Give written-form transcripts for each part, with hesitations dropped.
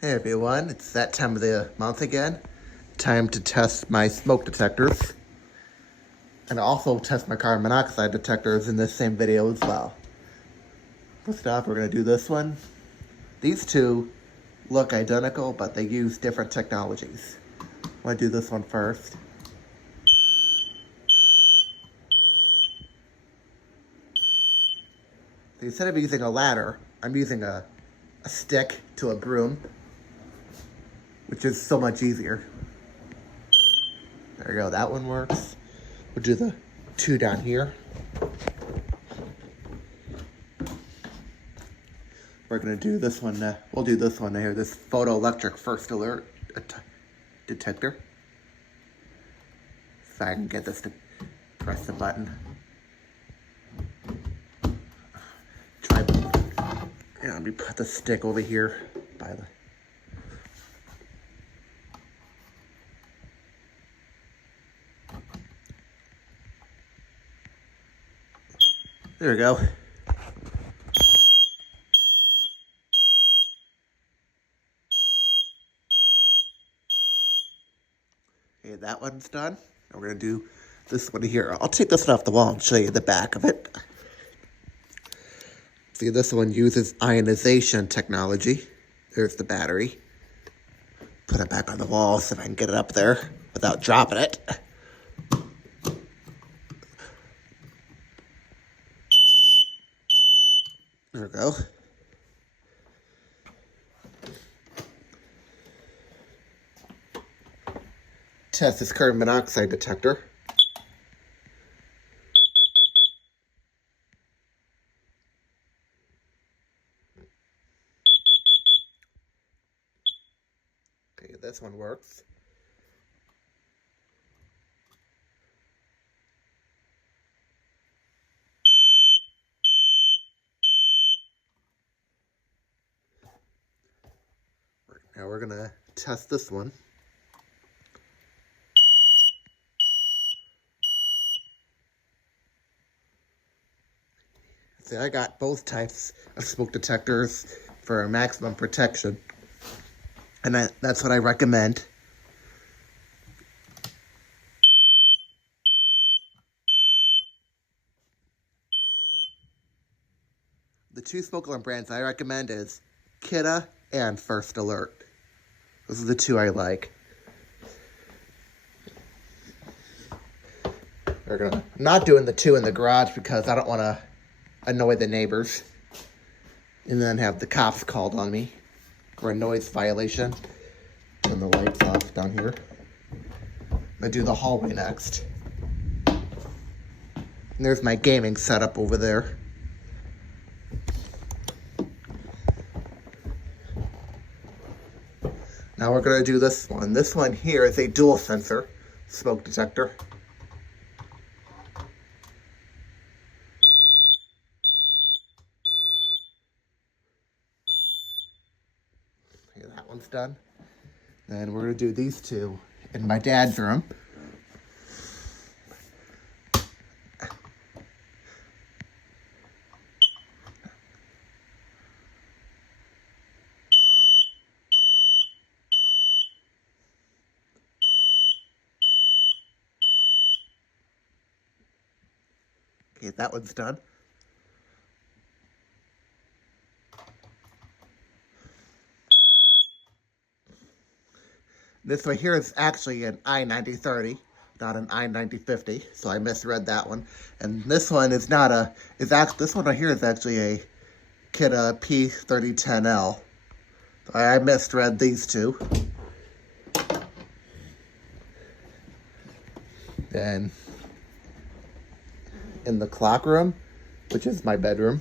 Hey everyone, it's that time of the month again. Time to test my smoke detectors and also test my carbon monoxide detectors in this same video as well. First off, we're going to do this one. These two look identical, but they use different technologies. I'm going to do this one first. So instead of using a ladder, I'm using a stick to a broom, which is so much easier. There we go, that one works. We'll do the two down here. We're gonna do this one, we'll do this one here, this photoelectric first alert detector. If I can get this to press the button. Yeah, let me put the stick over here by the... There we go. Okay, that one's done. Now we're gonna do this one here. I'll take this one off the wall and show you the back of it. See, this one uses ionization technology. There's the battery. Put it back on the wall so I can get it up there without dropping it. There we go. Test this carbon monoxide detector. Okay, this one works. Now we're gonna test this one. See, I got both types of smoke detectors for maximum protection. And that's what I recommend. The two smoke alarm brands I recommend is Kidda and First Alert. Those are the two I like. I'm not doing the two in the garage because I don't want to annoy the neighbors and then have the cops called on me for a noise violation. Turn the lights off down here. I'm gonna do the hallway next. And there's my gaming setup over there. Now we're gonna do this one. This one here is a dual sensor smoke detector. Okay, that one's done. Then we're gonna do these two in my dad's room. Okay, that one's done. This one here is actually an I-9030, not an I-9050, so I misread that one. And this one is not a, this one right here is actually a Kidda P3010L. So I misread these two. Then in the clock room, which is my bedroom,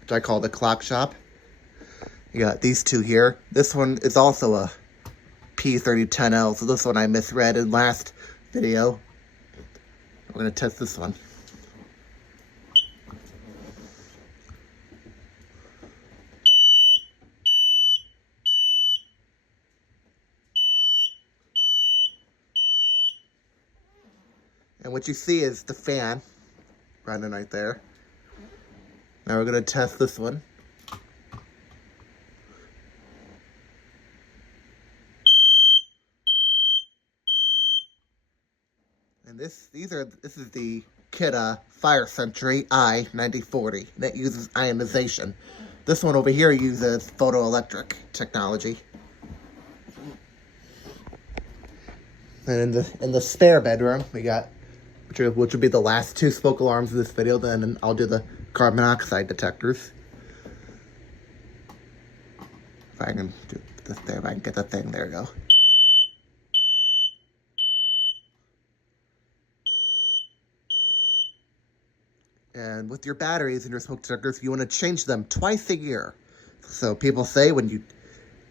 which I call the clock shop, you got these two here. This one is also a P3010L, so this one I misread in last video. We're gonna test this one. And what you see is the fan running right there. Now we're gonna test this one. And this is the Kita Fire Sentry I-9040 that uses ionization. This one over here uses photoelectric technology. And in the spare bedroom, we got, which will be the last two smoke alarms of this video. Then I'll do the carbon monoxide detectors. If I can do this there, if I can get the thing, there we go. And with your batteries and your smoke detectors, you want to change them twice a year. So people say when you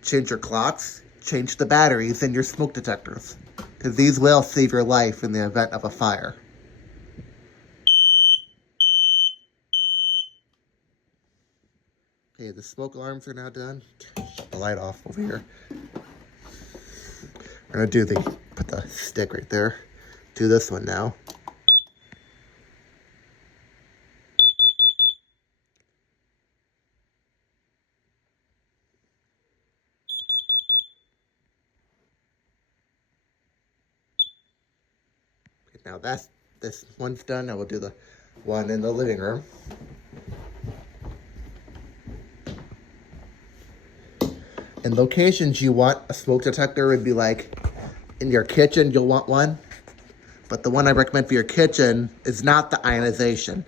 change your clocks, change the batteries in your smoke detectors, because these will save your life in the event of a fire. Okay, the smoke alarms are now done. Shut the light off over here. We're gonna put the stick right there. Do this one now. Okay, now this one's done. Now we'll do the one in the living room. In locations you want a smoke detector would be like in your kitchen, you'll want one. But the one I recommend for your kitchen is not the ionization,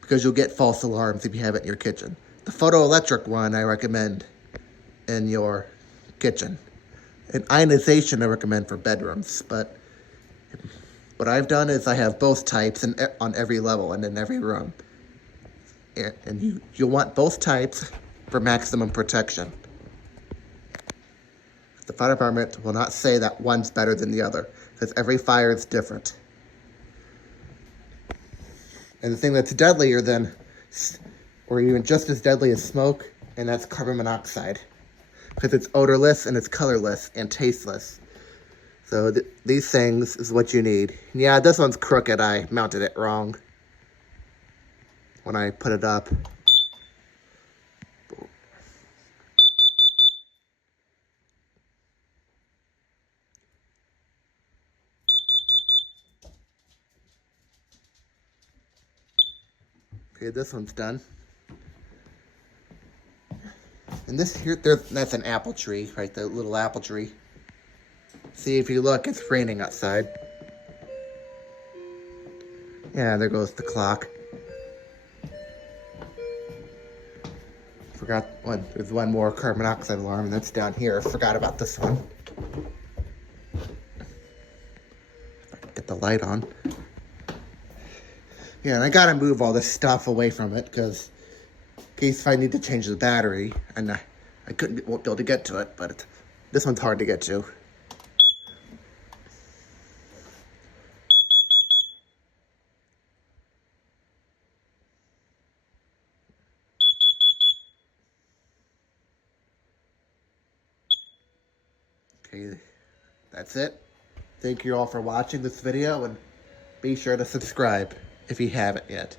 because you'll get false alarms if you have it in your kitchen. The photoelectric one I recommend in your kitchen. And ionization I recommend for bedrooms. But what I've done is I have both types on every level and in every room. And you'll want both types for maximum protection. The fire department will not say that one's better than the other, because every fire is different. And the thing that's deadlier than, or even just as deadly as smoke, and that's carbon monoxide, because it's odorless and it's colorless and tasteless. So these things is what you need. Yeah, this one's crooked. I mounted it wrong when I put it up. Okay, this one's done. And this here, that's an apple tree, right? The little apple tree. See, if you look, it's raining outside. Yeah, there goes the clock. Forgot one. There's one more carbon monoxide alarm, and that's down here. Forgot about this one. Get the light on. Yeah, and I gotta move all this stuff away from it, because in case I need to change the battery, and I won't be able to get to it, but this one's hard to get to. Okay, that's it. Thank you all for watching this video, and be sure to subscribe if you haven't yet.